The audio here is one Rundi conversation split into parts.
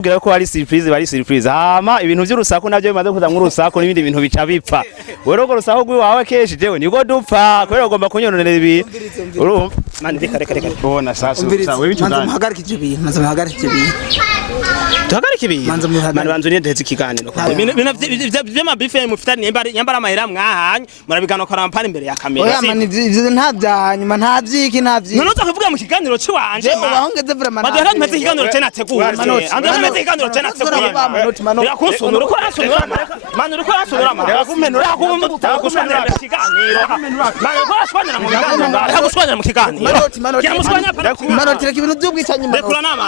Gira ko ari surprise hama ibintu by'urusaku nabyo bimaze kuza nk'urusaku n'ibindi bintu bica bipfa wero ko rusaku gwiwawe keshi jewe niko dupfa kwera ugomba kunyononera ibi urumva mani reka bona sasa wewe bitugana muhagarike ibyo bintu manza muhagarike ibyo bintu tuhagarike ibi mani banzo niye duheze ikiganiro ibintu by'amabife mufitanye nyambara amahera mwahanye murabigana ko rampana imbere ya kamera oya mani ivyo nta byanyuma nta byiki none uzakuvuga mu kiganiro ciwanje wahongeze vraiment madera nteze ikiganiro cyane nateguye nteze ikiganiro cyane nateguye yakusunura ko arasunura mani uko arasunura yakumenura yakumenura mu kiganiro mani ko arasunura mu kiganiro yakusunura mu kiganiro manoti reka ibintu by'ubwicanyi dekura nama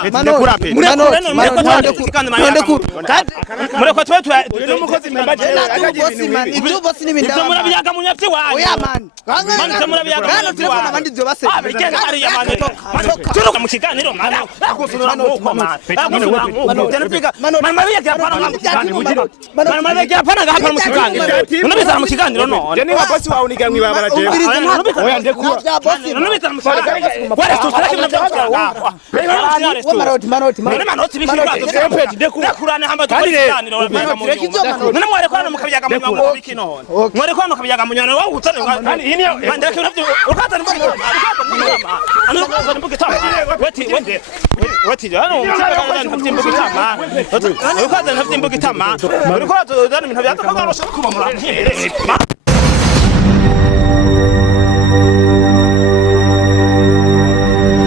mureko twe umukozi membaje ibyo bosi n'ibindi ibyo murabiyaga mu nyafye wanyu oya mani mani murabiyaga manoti reka nabandi byo base abigenda ari yamane turuka mu kiganiro mani yakusunura mu koma mani marabiyaga pana mu kiganiro mani marabiyaga pana ngahapa mu kiganiro unabizana mu kiganiro no je ni wabosi wawe uniga mwibabara je oya ndekura unabizana mu kiganiro wale tusireke mu manoti kurana hamba tukiganiro none mware kwana mukabiyaga mu nywango bikino mware kwana mukabiyaga mu nywango wowe utane ini mandake unavyo ukata ni mbona ano ukata ni mbukitama weti hano mutaka ntafite mbukitama ukata ntafite mbukitama muri kwa tuzana ibintu byataka ngo kuba murantere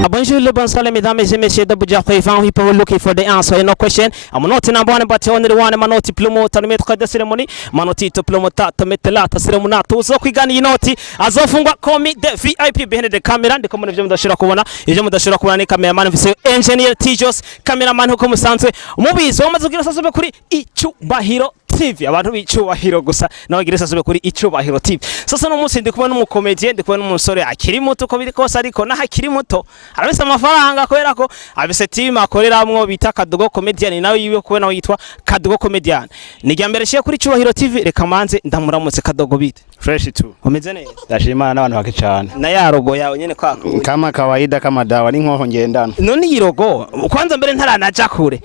Bonjour, bonsoir, mesdames et messieurs. The Buja Quavan, people looking for the answer. No question. I'm not number one, but only one. Manoti plumo, tanumetka the ceremony. Manoti to plumota, to metelata ceremony. To Zokigani Noti, Azofungwa Komi, the VIP behind the camera, the common of the Shirakwana, Yajam the Shirakwana, cameraman, engineer, teachers, cameraman who comes answer. Movies, so much of Girasabakuri, Ichu Bahiro. TV abantu bicubahiro gusa nawe giresa sobe kuri icubahiro TV sasa no munsi ndikubona umukomediye ndikubona umusore akiri muto ko biri kose ariko naho akiri muto arabese amafaranga kwera ko abese team akoreramwo bita Kadogo Comedian nawe yiwe kubona yitwa Kadogo Comedian nijya mbere shiye kuri icubahiro TV reka manze ndamuramutse Kadogo bite fresh tu umeze neza ndashimana n'abantu bake cyane na ya rogo yawe nyene kwako kama kawaida kama dawa ni nkoho ngendana none yirogo kwanza mbere ntaranaja kure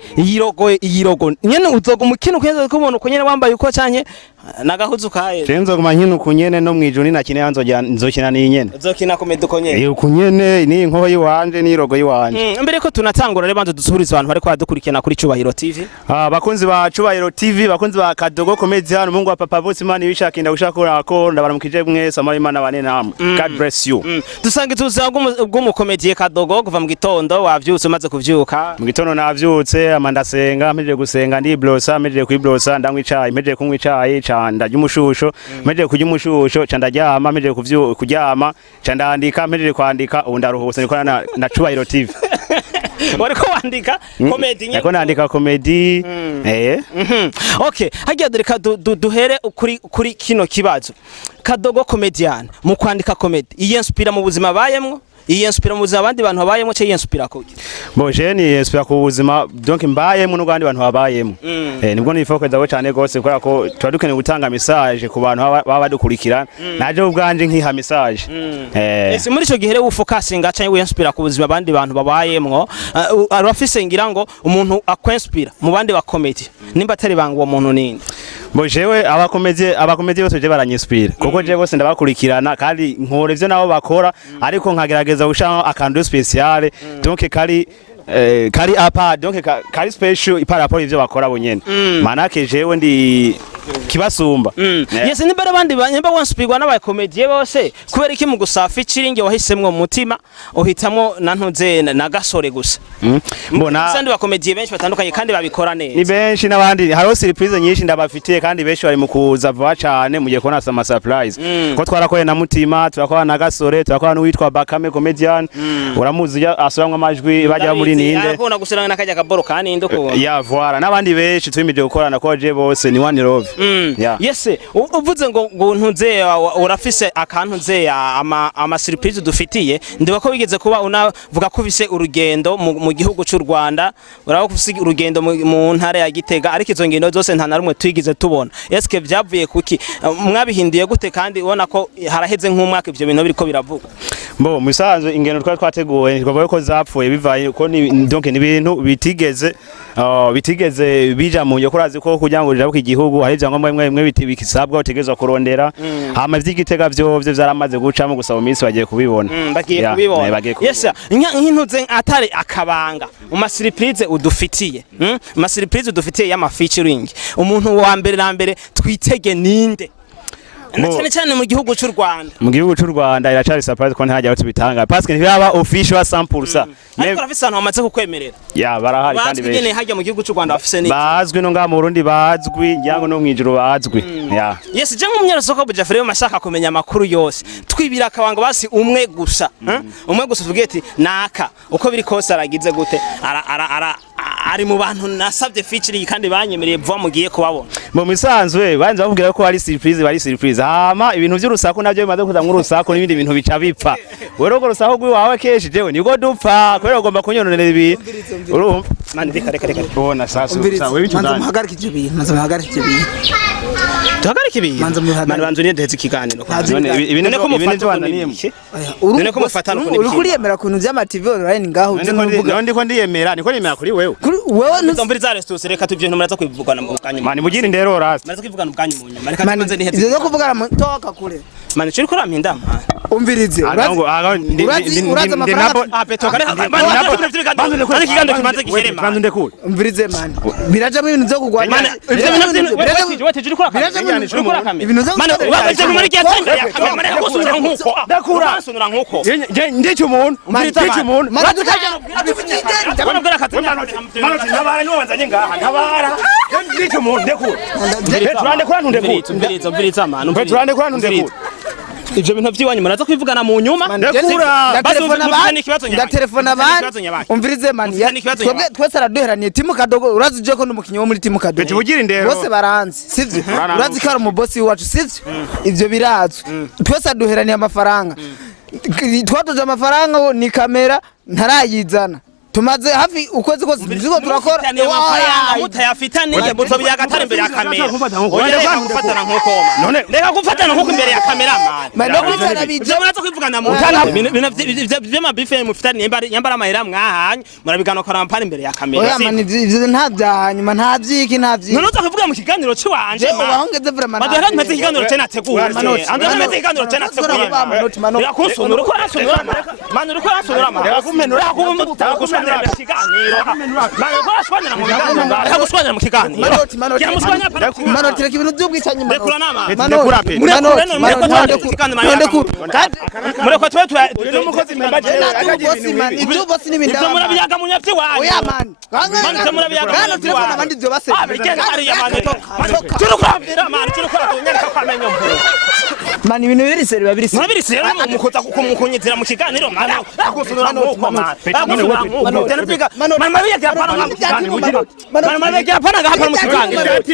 yirogo nyene uzoga umukino kwenza kubona uko nyene wambaye uko canke nagahuzu kaye Tenzo kumanyinu kunyene no mwijuni na kine yanzo nzokina ni nyene uzokina komedi konyene kunyene ni nkoho yiwanje ni rogo yiwanje mbere ko tunatangura rero banze dusuhuriza abantu bari kwadukurikirana kuri Cubahiro TV bakunzi ba Cubahiro TV bakunzi ba Kadogo Comedian Mungu wa Papa Voice man ibishakinda gushakura ko ndabaramukije mwese amari Imana bane namwe God bless you dusange tuzaga bw'umukomediye Kadogo kuva mu gitondo wavyutse umaze kuvyuka mu gitondo navyutse amandasenga mpeje gusenga ndi blosa mpeje kwiblosa ndanywa icayi mpeje kunywa icayi canda ry'umushusho mpeje kurya umushusho canda ryama mpeje kuryama canda andika mpeje kwandika ubu ndaruhutse niko na Cubahiro TV wariko wandika comedy nyine nako nandika comedy okay hagiye dureka duhere kuri kino kibazo Kadogo Comedian mu kwandika comedy iyenspira mu buzima bayemwo iyenspira mu buzima abandi bantu babayemwo cyo iyenspira kugira bo je ni iyenspira ku buzima donc mbayemwo n'ubandi bantu babayemwo nibwo nifokeza go cyane gose kubera ko twadukeneye gutanga message ku bantu baba badukurikira naje ubwanje nkiha message ese muri cyo gihere ufocusinga cyane iyenspira ku buzima abandi bantu babayemwo arafise ngira ngo umuntu akwenspira mu bandi ba comedy nimba atari banga uwo muntu ninde bo jewe abakomediye bose je baranyinspira kuko je bose ndabakurikirana kandi nkore ivyo nabo bakora ariko nkagerageza gushaka akandu special donc kari apa donc kari special par rapport ivyo bakora bonyene manake jewe ndi kibasumba yese nimbere bandi banyemba wanspirwa n'abakomediye bose kubera iki mu gusafa ikiringe wahisemwe mu mutima uhitamwo nantuze na gasore gusa mbona sandi bakomediye benshi batandukanye kandi babikora neza ni benshi nabandi hariho surprise nyinshi ndabafitiye kandi benshi bari mu kuza vuba cyane mugiye kubona sama surprise ko twarakoye na mutima turakora na gasore turakora n'uwitwa Bakame Comedian uramuzi asuramwe amajwi bajya muri ninde yakona gusiranga nakajya kaboro kandi ndo ko ya voilà nabandi benshi twimije gukorana ko je bose ni one love Yeah. Yese uvuze ngo ntuze urafise akantu nze ama surprise dufitiye ndiba ko bigeze kuba unavuga ko ufise urugendo mu gihugu cy'u Rwanda uraba ko ufise urugendo mu ntara ya Gitega ariko izo ngendo zose nta narumwe twigize tubona eske byavuye kuki mwabihinduye gute kandi ubona ko haraheze nk'umwaka ivyo bintu biriko biravuga Bo musanzwe ingendo twateguwe twavuye ko zapfuye bivaye ko donc ni ibintu bitigeze bija mu yokurazi ko kugira ngo rirabuka igihugu hari byangombwa bimwe bikisabwa utegezwa kurondera hama vy'Igitega byo vyaramaze gucamo gusa mu minsi bagiye kubibona bagiye kubibona yes nk'intuze atari akabanga uma surprise udufitiye ama surprise udufitiye y'ama featuring umuntu wa mbere na mbere twitege ninde cyane mu gihugu cy'u Rwanda mu gihugu cy'u Rwanda iracari surprise ko ntihajya tubitanga parce que ntibaba official 100% ariko urafise abantu bamaze kukwemerera ya barahari kandi benshi bazwi hajya mu gihugu cy'u Rwanda bafise ni bazwi no nga mu Burundi bazwi nyango no mwijuru bazwi ya yes je nk'umunyarasoko Bujafere mashaka kumenya amakuru yose twibira akabanga basi umwe gusa tuvuge ati naka uko biri kose aragize gute ari mu bantu nasabye featuring kandi banyemereye vuba mugiye kubabona mu misanzwe banze bavugira ko ari surprise hama ibintu by'urusaku nabyo bimaze kuza nk'urusaku n'ibindi bintu bica bipfa wero go rusaku gwiwawe keshi jewe niko dupfa kwera ugomba kunyononera ibi urumva mani reka ubona sasa wewe manza muhagarika ibyo bintu tuhagarika ibintu mani banzu niye ndetse ikiganiro none ko mufatana uri kuriyemera kuntu by'ama TV online ngaho uzi n'uvuga ndiko ndiyemera kuri wewe nzombiri za restos reka tuvye ntumaraza kwivugana mu kanya mani mugire ndero rasi maraza kwivugana mu kanya mu nyuma reka tubanze niheze zo kuvugana mu toka kure mani cyo kora mpinda umvirize uraza amafaranga petoka mani kigando kimaze giherema banzu ndekure umvirize mani biraje mu bintu zo kugwanya ibintu zo ubaje muri gihe cyane yakamera yakusura nkuko dakura nkuko ndicho umuntu ndicho umuntu ndabona katanya manoti nabara niwo wanzanye ngaha nabara ndicho umuntu ndekura turande kwa ndekura umviriza mani turande kwa ndekura ivyo bintu vy'iwanyu muraza kwivugana mu nyuma ndakura telefona abandi umvirize mani twese araduheraniye timu kadogo urazi je ko ndumukinyi wo muri timu kadogo tuvugira indero bose baranzi sivyo urazi ko ari umubosi wacu sivyo ivyo birazwe twese aduheraniye amafaranga twatoje amafaranga ni kamera ntarayizana tumaze hafi ukwezi kose nzigo turakora mutayafitaniye muto byagatari imbere ya kamera oya gufatana nkuko none reka gufatana nkuko imbere ya kamera man no kwitana bije muraza kwivugana mu byama bife mufitaniye nyambara amahera mwahanye murabigano kora ampani imbere ya kamera oya man ivyo nta byanyuma nta byiki none uza kuvuga mu kiganiro cy'wanje man bahongeze vraiment madera nteze ikiganiro cyane ategura ande nteze ikiganiro cyane ategura yakunsunura uko arasunura man uko arasunura man yakumenura yakumenura mu kiganiro manoti reka ibintu by'ubwicanyi mani ibintu biri seri babiri seri mukoza kumukunyizira mu kiganiro mana akusunura nuko mana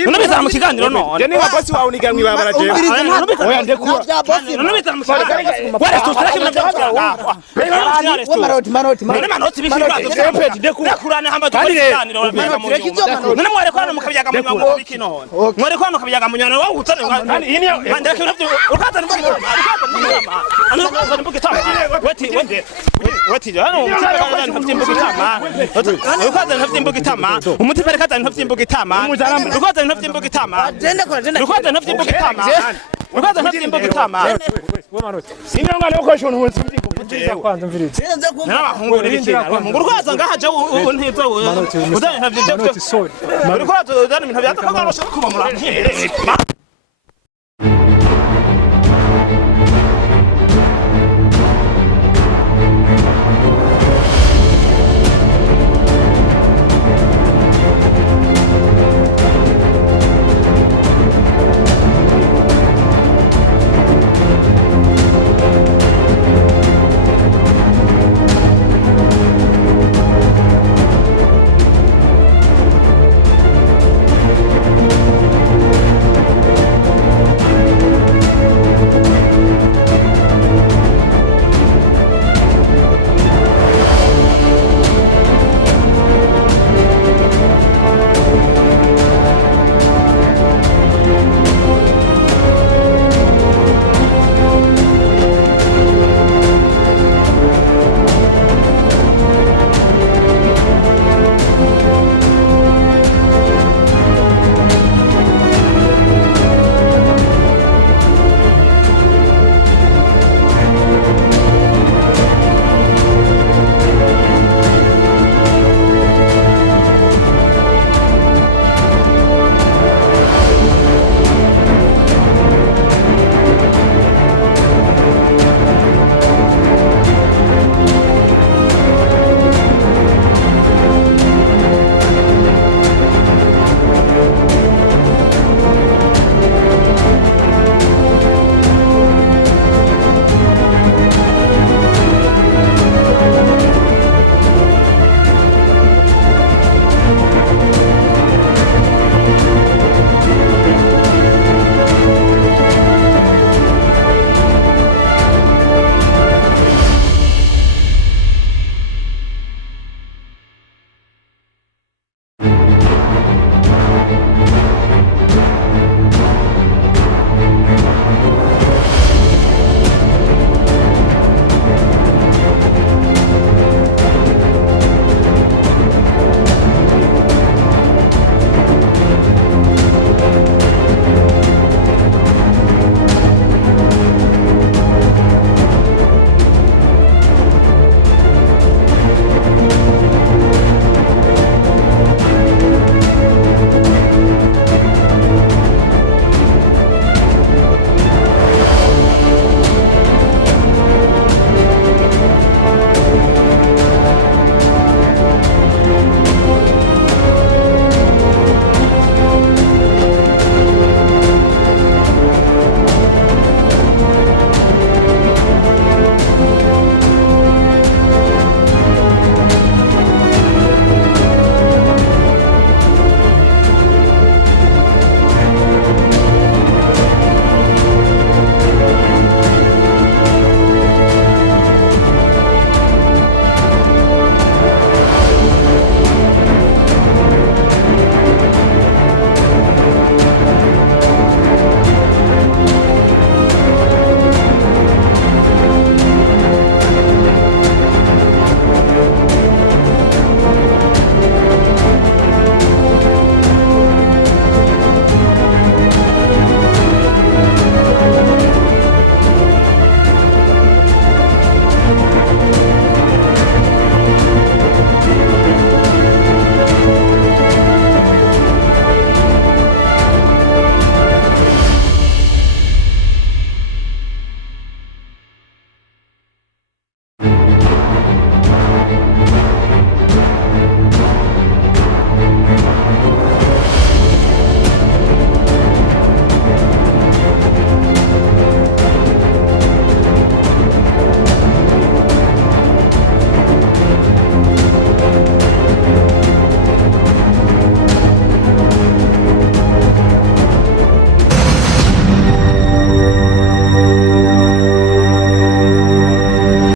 unabizana mu kiganiro none je niba bosi wawe uniga mwibabara je oya ndekura unabizana mu kiganiro wale tutaraki manoti ndekura hamba tukiganiro none mware kwana mukabiyaga mu nyuma biki none mware kwana mukabiyaga mu nyuma wowe utane ndeke ukata wati hano ntafite itama umutipere kazana ntafite imbuga itama rukoza ntafite imbuga itama rukoza ntafite imbuga itama rukoza ntafite imbuga itama sinanga leo kwa shonu kwanza mvirize rukoza ngahaje untizo udane ntafite imbuga rukoza udane ntafite kuba muri